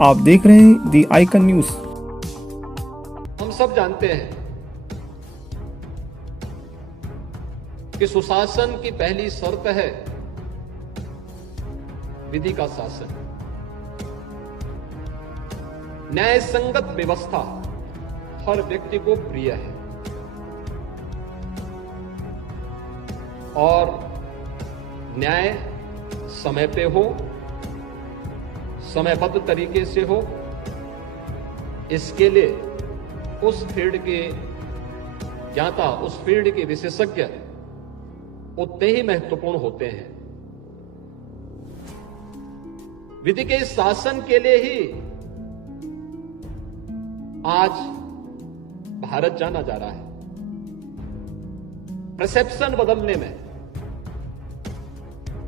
आप देख रहे हैं दी आइकन न्यूज। हम सब जानते हैं कि सुशासन की पहली शर्त है विधि का शासन। न्याय संगत व्यवस्था हर व्यक्ति को प्रिय है और न्याय समय पे हो, समयबद्ध तरीके से हो, इसके लिए उस फील्ड के ज्ञाता, उस फील्ड के विशेषज्ञ उतने ही महत्वपूर्ण होते हैं। विधि के इस शासन के लिए ही आज भारत जाना जा रहा है। परसेप्शन बदलने में,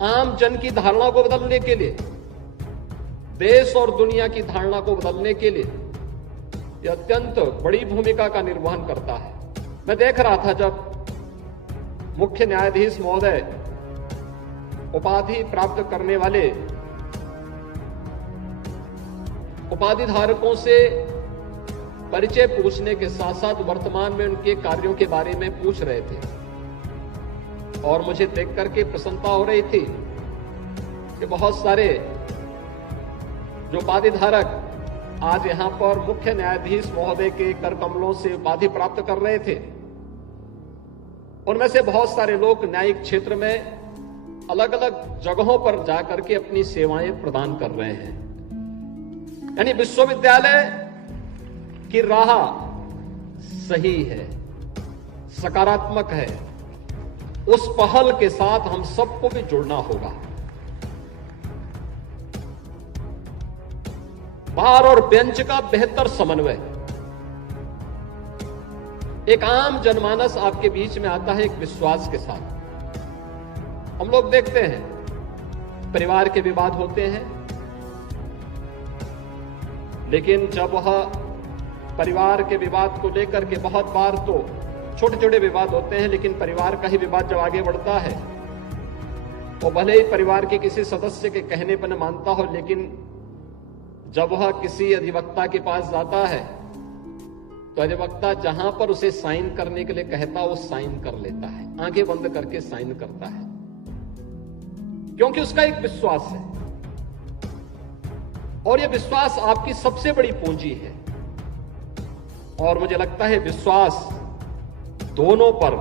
आम जन की धारणा को बदलने के लिए, देश और दुनिया की धारणा को बदलने के लिए यह अत्यंत बड़ी भूमिका का निर्वहन करता है। मैं देख रहा था जब मुख्य न्यायाधीश महोदय उपाधि प्राप्त करने वाले उपाधि धारकों से परिचय पूछने के साथ साथ वर्तमान में उनके कार्यों के बारे में पूछ रहे थे और मुझे देख करके प्रसन्नता हो रही थी कि बहुत सारे जो उपाधि धारक आज यहां पर मुख्य न्यायाधीश महोदय के कर कमलों से उपाधि प्राप्त कर रहे थे, उनमें से बहुत सारे लोग न्यायिक क्षेत्र में अलग अलग जगहों पर जाकर के अपनी सेवाएं प्रदान कर रहे हैं। यानी विश्वविद्यालय की राह सही है, सकारात्मक है। उस पहल के साथ हम सबको भी जुड़ना होगा। बार और बेंच का बेहतर समन्वय। एक आम जनमानस आपके बीच में आता है एक विश्वास के साथ। हम लोग देखते हैं परिवार के विवाद होते हैं, लेकिन जब वह परिवार के विवाद को लेकर के बहुत बार तो छोटे छोटे विवाद होते हैं, लेकिन परिवार का ही विवाद जब आगे बढ़ता है वो भले ही परिवार के किसी सदस्य के कहने पर न मानता हो, लेकिन जब वह किसी अधिवक्ता के पास जाता है तो अधिवक्ता जहां पर उसे साइन करने के लिए कहता वो साइन कर लेता है, आंखें बंद करके साइन करता है, क्योंकि उसका एक विश्वास है और यह विश्वास आपकी सबसे बड़ी पूंजी है। और मुझे लगता है विश्वास दोनों पर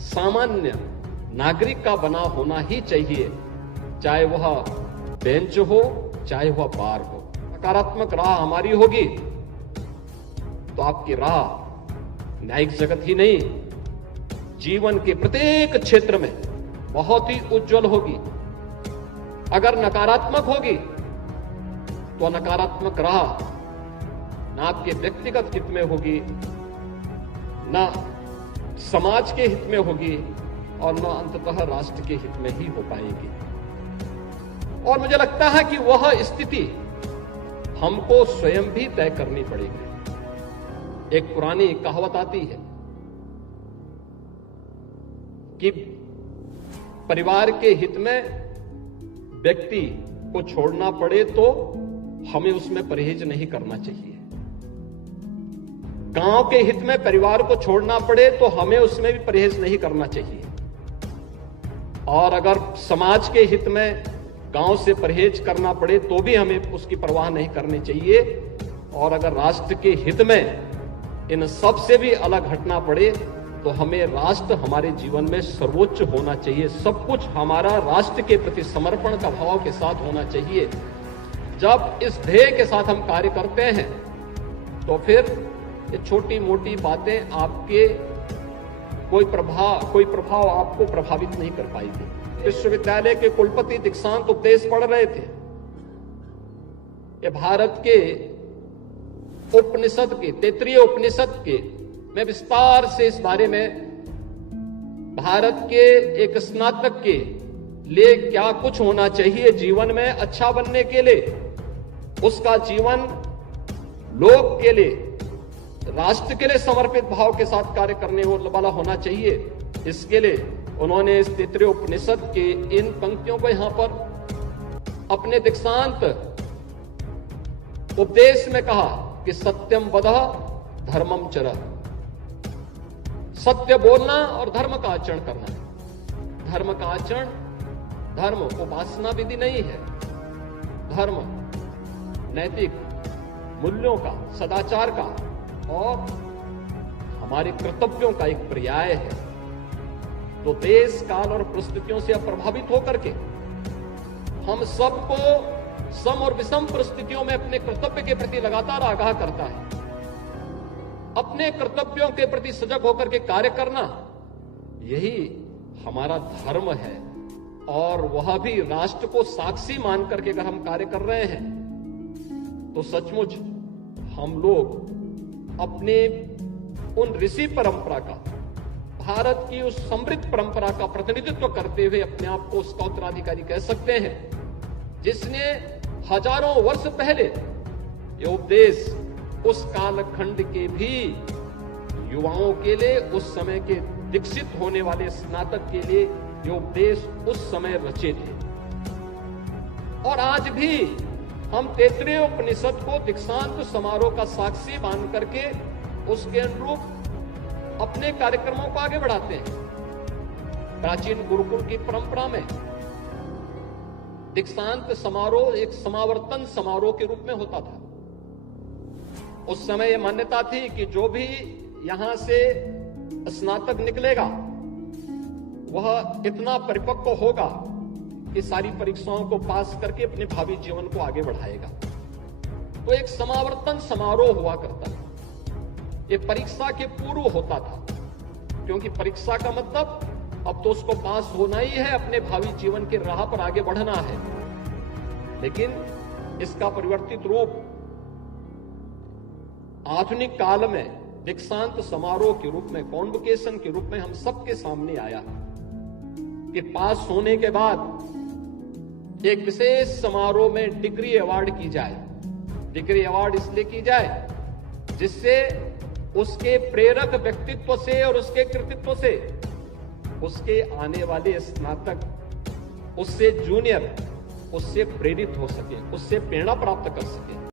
सामान्य नागरिक का बना होना ही चाहिए, चाहे वह बेंच हो चाहे वह बार हो। सकारात्मक राह हमारी होगी तो आपकी राह न्यायिक जगत ही नहीं, जीवन के प्रत्येक क्षेत्र में बहुत ही उज्जवल होगी। अगर नकारात्मक होगी तो नकारात्मक राह ना आपके व्यक्तिगत हित में होगी, ना समाज के हित में होगी और न अंततः राष्ट्र के हित में ही हो पाएगी। और मुझे लगता है कि वह स्थिति हमको स्वयं भी तय करनी पड़ेगी। एक पुरानी कहावत आती है कि परिवार के हित में व्यक्ति को छोड़ना पड़े तो हमें उसमें परहेज नहीं करना चाहिए। गांव के हित में परिवार को छोड़ना पड़े तो हमें उसमें भी परहेज नहीं करना चाहिए। और अगर समाज के हित में गांव से परहेज करना पड़े तो भी हमें उसकी परवाह नहीं करनी चाहिए। और अगर राष्ट्र के हित में इन सब से भी अलग हटना पड़े तो हमें राष्ट्र हमारे जीवन में सर्वोच्च होना चाहिए। सब कुछ हमारा राष्ट्र के प्रति समर्पण का भाव के साथ होना चाहिए। जब इस ध्येय के साथ हम कार्य करते हैं तो फिर ये छोटी मोटी बातें आपके कोई प्रभाव आपको प्रभावित नहीं कर पाएगी। विश्वविद्यालय के कुलपति दीक्षांत उपदेश पढ़ रहे थे। ये भारत के उपनिषद के, तैत्तिरीय उपनिषद के, मैं विस्तार से इस बारे में भारत के एक स्नातक के लिए क्या कुछ होना चाहिए जीवन में अच्छा बनने के लिए, उसका जीवन लोक के लिए, राष्ट्र के लिए समर्पित भाव के साथ कार्य करने वाला होना चाहिए। इसके लिए उन्होंने इस तैत्तिरीय उपनिषद के इन पंक्तियों को यहां पर अपने दीक्षांत उपदेश में कहा कि सत्यम वदः धर्मम चरः, सत्य बोलना और धर्म का आचरण करना। धर्म का आचरण, धर्म उपासना विधि नहीं है, धर्म नैतिक मूल्यों का, सदाचार का और हमारे कर्तव्यों का एक पर्याय है। तो देश काल और परिस्थितियों से प्रभावित होकर के हम सबको सम और विषम परिस्थितियों में अपने कर्तव्य के प्रति लगातार आगाह करता है। अपने कर्तव्यों के प्रति सजग होकर के कार्य करना, यही हमारा धर्म है। और वह भी राष्ट्र को साक्षी मान करके अगर हम कार्य कर रहे हैं तो सचमुच हम लोग अपने उन ऋषि परंपरा का, भारत की उस समृद्ध परंपरा का प्रतिनिधित्व करते हुए अपने आप को उसका उत्तराधिकारी कह सकते हैं, जिसने हजारों वर्ष पहले ये उपदेश उस कालखंड के भी युवाओं के लिए, उस समय के दीक्षित होने वाले स्नातक के लिए ये उपदेश उस समय रचे थे। और आज भी हम तैत्तिरीय उपनिषद को दीक्षांत समारोह का साक्षी मान करके उसके अनुरूप अपने कार्यक्रमों को आगे बढ़ाते हैं। प्राचीन गुरुकुल की परंपरा में दीक्षांत समारोह एक समावर्तन समारोह के रूप में होता था। उस समय यह मान्यता थी कि जो भी यहां से स्नातक निकलेगा वह इतना परिपक्व होगा कि सारी परीक्षाओं को पास करके अपने भावी जीवन को आगे बढ़ाएगा। तो एक समावर्तन समारोह हुआ करता था। ये परीक्षा के पूर्व होता था, क्योंकि परीक्षा का मतलब अब तो उसको पास होना ही है, अपने भावी जीवन के राह पर आगे बढ़ना है। लेकिन इसका परिवर्तित रूप आधुनिक काल में दीक्षांत समारोह के रूप में, कॉन्वोकेशन के रूप में हम सबके सामने आया कि पास होने के बाद एक विशेष समारोह में डिग्री अवार्ड की जाए। डिग्री अवार्ड इसलिए की जाए जिससे उसके प्रेरक व्यक्तित्व से और उसके कृतित्व से उसके आने वाले स्नातक, उससे जूनियर, उससे प्रेरित हो सके, उससे प्रेरणा प्राप्त कर सके।